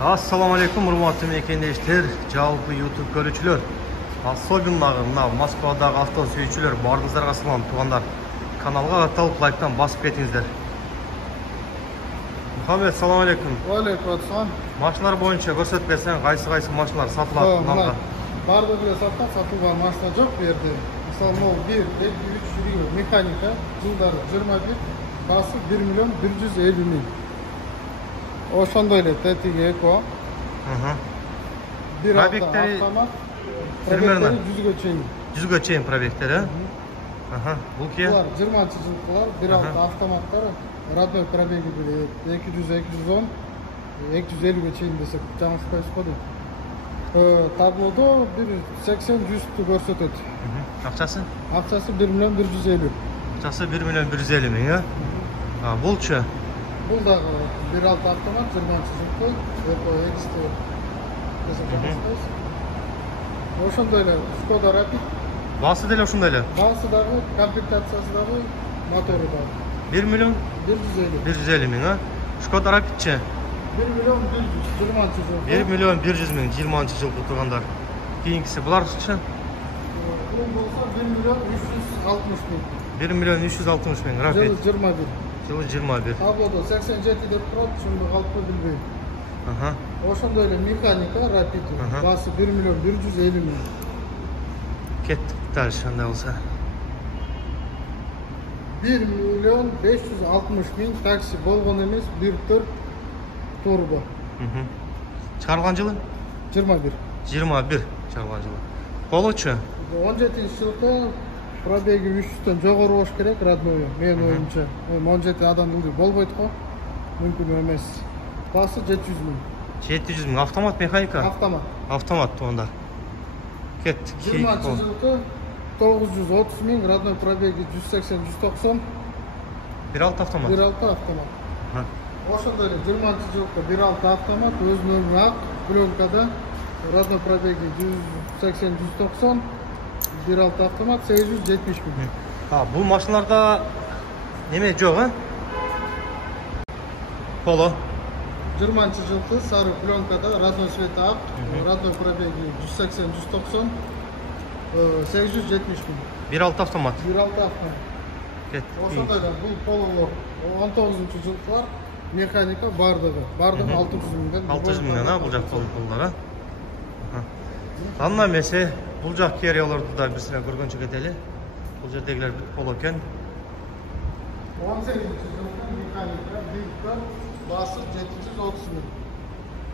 Assalamu alaikum, урматтуу мекендештер, жалпы YouTube көрүүчүлөр. Особенно мына Москвадагы авто сүйүүчүлөр, бардыңыздарга салам туугандар. Каналга катталып, лайктан басып кетиңиздер. Мухаммед, салам алейкум. Алейкум ассалам. Машиналар боюнча көрсөтүп берсең, кайсы машиналар сатылат каналга? Бардыгы сатылган машина жок бу жерде. Мисалы, могу 1, 2, 3 механика, жылдары 21, басы 1 миллион 150 миң. Ошондой эле тетиги эко. Пробектери автомат. Примерно 100га чейин. 100га чейин пробектери, Бул ке? Булар 20-жылкылар, 1.6 автоматтар, родной пробеги 200-210, 250га чейин десек жаңылышпайсыз го дейм. Таблодо 80-100 көрсөтөт. Акчасы? Акчасы 1 миллион 150. Акчасы 1 миллион 150 миң, Булчу? Бул дагы 1.6 автомат, 20-жылкы, эко эксти десек жаңылышпайсыз. Ошондой эле Skoda Rapid. Басы деле ошондой эле. Басы дагы, комплектациясы дагы, мотору дагы. 1 миллион 150. 150 миң, Skoda Rapidчи? 1 миллион 100, 20-жылкы. 1 миллион 100 миң, 20-жылкы тургандар. Кийинкиси буларчы? Бул болсо 1 миллион 360 миң. 1 миллион 360 миң, Rapid. Жылы 21. Жылы 21. Таблодо 87 деп турат, ошондо калпты билбейм. Ошондой эле механика Rapid. Басы 1 миллион 150 миң. Кеттик дальше андай болса. 1 миллион 560 миң такси болгон эмес, 1.4 турбо. Чыгарылган жылы? 21. 21 чыгарылган жылы. Колочу? 17-жылкы пробеги 300төн жогору болуш керек, родной, менин оюмча. 17 адам ылдый болбойт го. Мүмкүн эмес. Басы 700 миң. 700 миң, автомат, механика? Автомат. Автомат тугандар. Кеттик. 20-жылкы 930 миң, родной пробеги 180-190. 1.6 автомат? 1.6 автомат. Ошондой эле 20-жылкы 1.6 автомат, өзүнүн ак пленкада, родной пробеги 180-190, 1.6 автомат 870 миң. Бул машиналарда неме жок, Поло? 20-жылкы сары пленкада, родной цвети ак, родной пробеги 180-190, 870 миң. 1.6 автомат? 1.6 автомат. Ошондой эле бул пололор 19-жылкылар, механика бардыгы 600 миңден. 600 миңден, бул жак полдар, Анда эмесе, бул жак керияларды да бирсине көргөнчө кетели. Бул жердегилер бүт поло экен. 18-жылкы механика, биктер, басы 730 миң.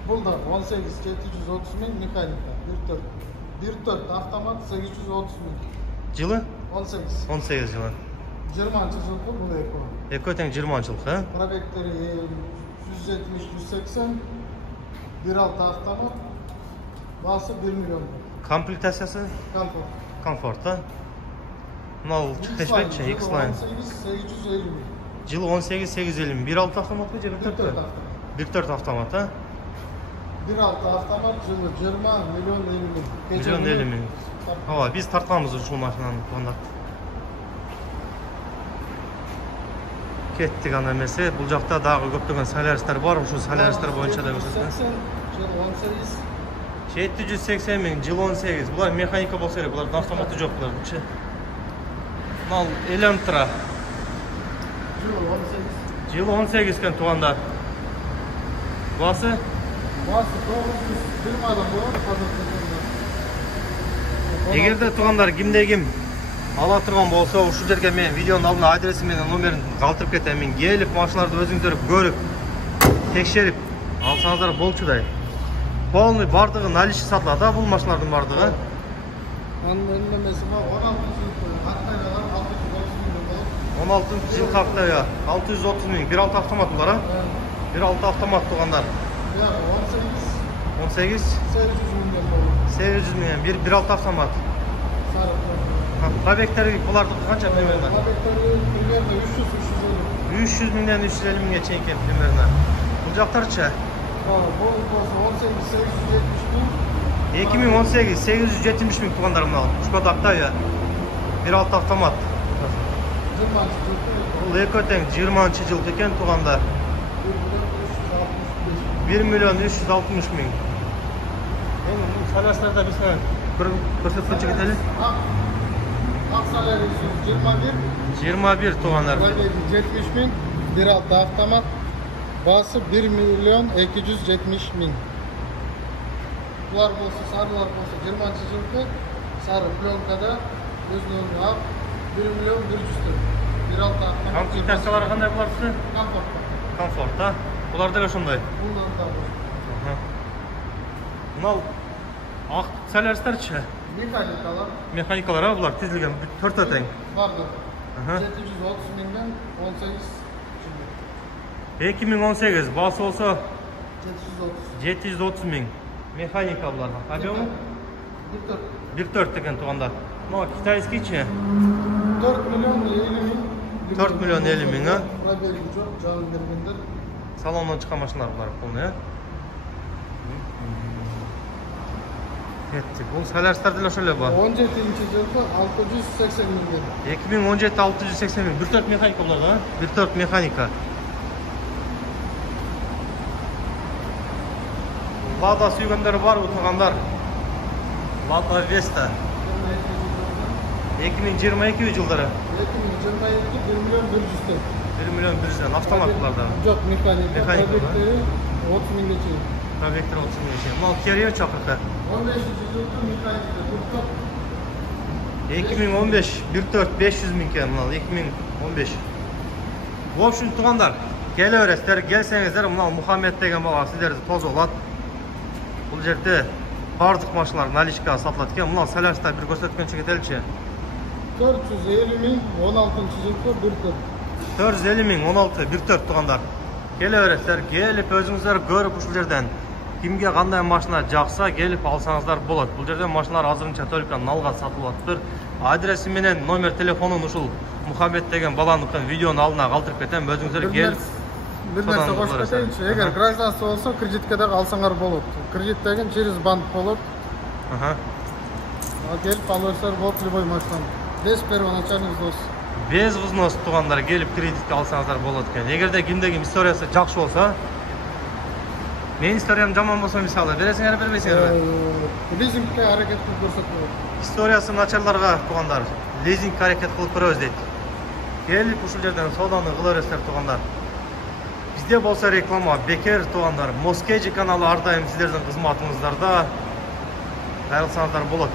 Бул да 18-730 миң механика, 1.4 автомат 830 миң. Жылы? 18. 18 жылы. 20-жылкы бул эко. Эко тең 20 жылкы, Пробектери 170-180, 1.6 автомат, басы 1 миллион. Комплектациясы? Комфорт. Комфорт, Мынау чектешпекчи, X-Line. 18-850 миң. Жылы 18-850 миң. 1.6 автомат мı? 1.4 автомат. 1.4 автомат, 1.6 автомат, жылы 20 миллион 50 миң. Миллион 50 миң. Биз тартканбыз ушул машинаны тугандар. Кеттик анда эмесе, бул жакта дагы көптөгөн Solaris'тер бар, ушул Solaris'тер боюнча да көрсөтөт. 80, жыл 18. 780 миң, жыл 18. Булар механика болсо керек, булардын автоматы жок булардынчы. Мал Elantra. Жыл 18. Жыл 18 кен тугандар. Басы? Басы 920 адам болады казакстанда. Эгерде тугандар кимде ким ала турган болсо, ушул жерге мен видеонун алдына адреси менен номерин калтырып кетем. Мен келип машиналарды өзүңдөр көрүп, текшерип алсаңыздар болчудай. Полный бардыгы наличи сатылат, бул машиналардын бардыгы. Анын немеси бар, 16 16 жыл Актайга 630 миң болот. жыл Актайга 630 миң, 1.6 автомат булар, 1.6 автомат тугандар. 18 800 миңден болот. 800 миң, 1.6 автомат. Сары. Пробектери буларды канча примерно? Пробектери примерно 300-350. 300 миңден 350 миңге чейин экен примерно. Бул жактарчы? Бул болсо 18-870 миң. 2018 870 миң тугандар мына. Skoda Octavia 1.6 автомат. 20-жылкы. Бул эко тең 20-жылкы экен тугандар. 1 milyon 360 bin. Endi bu salaslarda biz bir ko'rsatguncha ketaylik. Aksalar 121. 21 tuğanlar. 70 bin. 1.6 avtomat. Bası 1 milyon 270 bin. Bular bolsa, sarılar bolsa 20 жылкы sarı plonkada өзүнүн ап 1 milyon 100 bin. 1.6 avtomat. Комплектациялары кандай булар sizde? Комфорт. Комфорт, да? Булар да ошондой. Bundan da var. Мынау ак салярстарчы? Mekaniklar Механикалар булар тизилген 4 тең. vardır. Aha. 730 binden 18 2018 bası olsa 730. 730 bin. Mexanika булар. Объемы? 1.4 деген туганда. Мына китайскийчи? 4 milyon 50 bin. 4 milyon 50 bin, ha? Pробеги жоқ, жалын бергендер. Салондан чыккан машиналар булар полный, Kettik. Bu salarstар деле ошол эле бар. 17-ci жылкы 680 milyon. 2017 680 bin. 1.4 mexanika булар да? 1.4 mexanika. Lada süygөндөр бар утугандар. Lada Vesta. 2022 жылдары 2022 1 milyon 100 bin. 1 milyon 100 bin автоматтарда. Жоқ, mekanika. Mekanika, Pробектері 30 bin geçiyor. Пробектор 30 bin şey. Mal keriyor çakırka. 15-ci жылкы mekanika. 2015 1.4 500 bin ken mal 2015. В общем тугандар, келебересиздер, келсеңиздер, мына Мухаммед деген бала сиздерди тозо алат. Бул жерде бардык машиналар наличкага сатылат экен. Мына салярста бир көрсөткөнчө кетеличи. 450 bin 16-ci жылкы 1.4. 450 bin 16 1.4 тугандар. Келебересиздер, келип өзүңүздөр көрүп ушул жерден кимге кандай машина жакса келип алсаңыздар болот. Бул жерде машиналар азырынча только налга сатылып атыптыр. Адреси менен номер телефонун ушул Мухаммед деген баланыкын видеонун алдына калтырып кетем. Өзүңүздөр келип Bir нәрсе қосып кетейінші, егер гражданство болса кредитке де алсаңар болот. Кредит деген через банк болот. Келип алсаңар болот любой машинаны. Без первоначальный взнос. Без взнос тугандар келип кредитке алсаңыздар болот экен. Эгерде кимдеги историясы жакшы болсо, менин историям жаман болсо мисалы бересиңер бербейсиңерби? Лизингке аракет кылып көрсөтөт. Историясы начарларга тугандар лизинг аракет кылып көрөбүз дейт. Келип ушул жерден сооданы кыла бересиздер тугандар. Bizde bolsa reklama бекер тугандар. Москежи каналы ар дайым сиздердин кызматыңыздарда. Кайрылсаңыздар болот.